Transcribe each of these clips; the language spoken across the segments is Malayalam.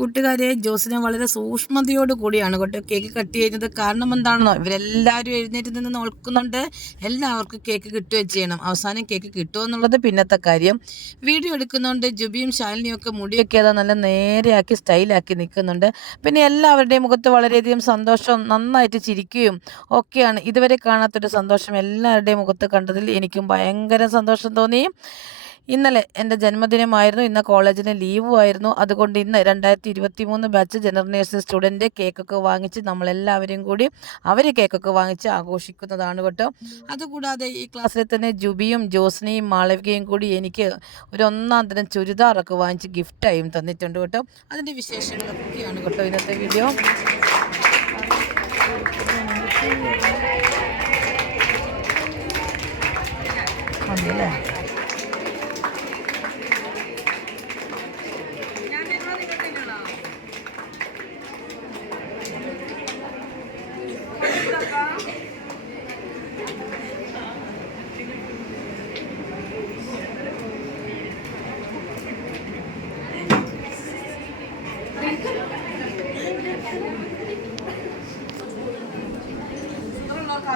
കൂട്ടുകാരെ ജോസിനെ വളരെ സൂക്ഷ്മതയോട് കൂടിയാണ് കേട്ടോ കേക്ക് കട്ട് ചെയ്യുന്നത്. കാരണം എന്താണെന്നോ ഇവരെല്ലാവരും എഴുന്നേറ്റ് നിന്ന് നോക്കുന്നുണ്ട്. എല്ലാവർക്കും കേക്ക് കിട്ടുകയും ചെയ്യണം. അവസാനം കേക്ക് കിട്ടുമോ എന്നുള്ളത് പിന്നത്തെ കാര്യം. വീഡിയോ എടുക്കുന്നുണ്ട്. ജുബിയും ശാലിനിയും ഒക്കെ മുടിയൊക്കെ അതാ നല്ല നേരെയാക്കി സ്റ്റൈലാക്കി നിൽക്കുന്നുണ്ട്. പിന്നെ എല്ലാവരുടെയും മുഖത്ത് വളരെയധികം സന്തോഷം നന്നായിട്ട് ചിരിക്കുകയും ഒക്കെയാണ്. ഇതുവരെ കാണാത്തൊരു സന്തോഷം എല്ലാവരുടെയും മുഖത്ത് കണ്ടതിൽ എനിക്കും ഭയങ്കര സന്തോഷം തോന്നി. ഇന്നലെ എന്റെ ജന്മദിനമായിരുന്നു. ഇന്ന് കോളേജിന് ലീവും ആയിരുന്നു. അതുകൊണ്ട് ഇന്ന് രണ്ടായിരത്തി ഇരുപത്തി മൂന്ന് ബാച്ച് ജനറൽ നേഴ്സിംഗ് സ്റ്റുഡന്റ് കേക്കൊക്കെ വാങ്ങിച്ച് നമ്മളെല്ലാവരും കൂടി അവർ കേക്കൊക്കെ വാങ്ങിച്ച് ആഘോഷിക്കുന്നതാണ് കേട്ടോ. അതുകൂടാതെ ഈ ക്ലാസ്സിൽ തന്നെ ജുബിയും ജോസ്നയും മാളവികയും കൂടി എനിക്ക് ഒരു ഒന്നാം തരം ചുരിദാറൊക്കെ വാങ്ങിച്ച് ഗിഫ്റ്റായും തന്നിട്ടുണ്ട് കേട്ടോ. അതിന്റെ വിശേഷങ്ങളൊക്കെയാണ് കേട്ടോ ഇന്നത്തെ വീഡിയോ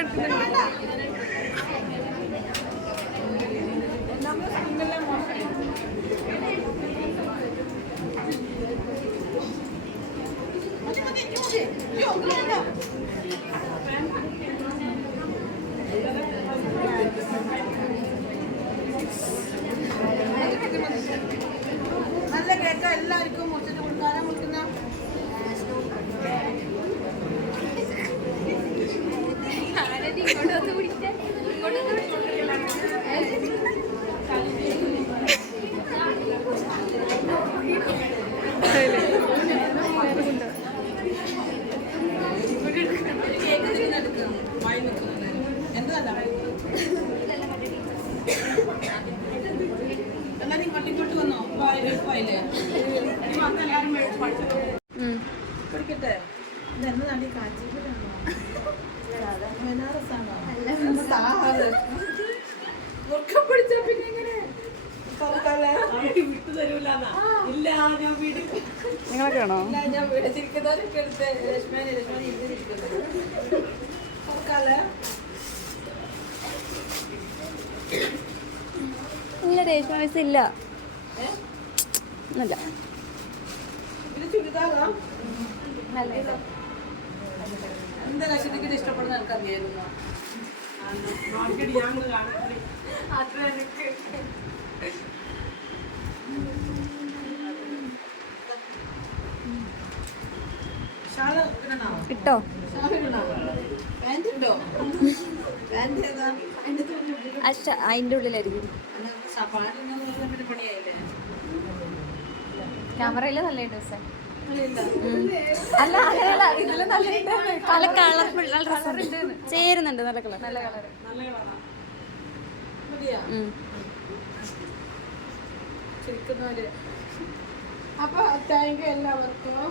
നല്ല കാഞ്ചീപുരാണോ ബനാറസാണോ സാറ് ഉറക്കം വിട്ടു തരൂല ഇല്ല ഞാൻ വീട് നിങ്ങളൊക്കെയാണോ? ഇല്ല ഞാൻ വീട് ചിരിക്കുന്നവരൊക്കെ എടുത്ത് ഇത് ചിരിക്കുന്നത് ഉറക്കാലേ ഇല്ല രേഷ്മ മിസ് ഇല്ല. ചുരിദാറാ? എന്താ ലക്ഷണത്തിന് ഇഷ്ടപ്പെടുന്ന എനിക്കറിയായിരുന്നു അത്ര ഇടണോ? ഉള്ളിൽ അച്ഛ അതിന്റെ ഉള്ളിലായിരിക്കും. ക്യാമറയിൽ നല്ല ഡ്രസ്സ്. അല്ല, അല്ല അങ്ങനെയല്ല ഇതിൽ നല്ല പല കളർഫുൾ നല്ല ചേരുന്നുണ്ട് നല്ല കളർ നല്ല കളർ അപ്പൊ താങ്ക് യു എല്ലാവർക്കും.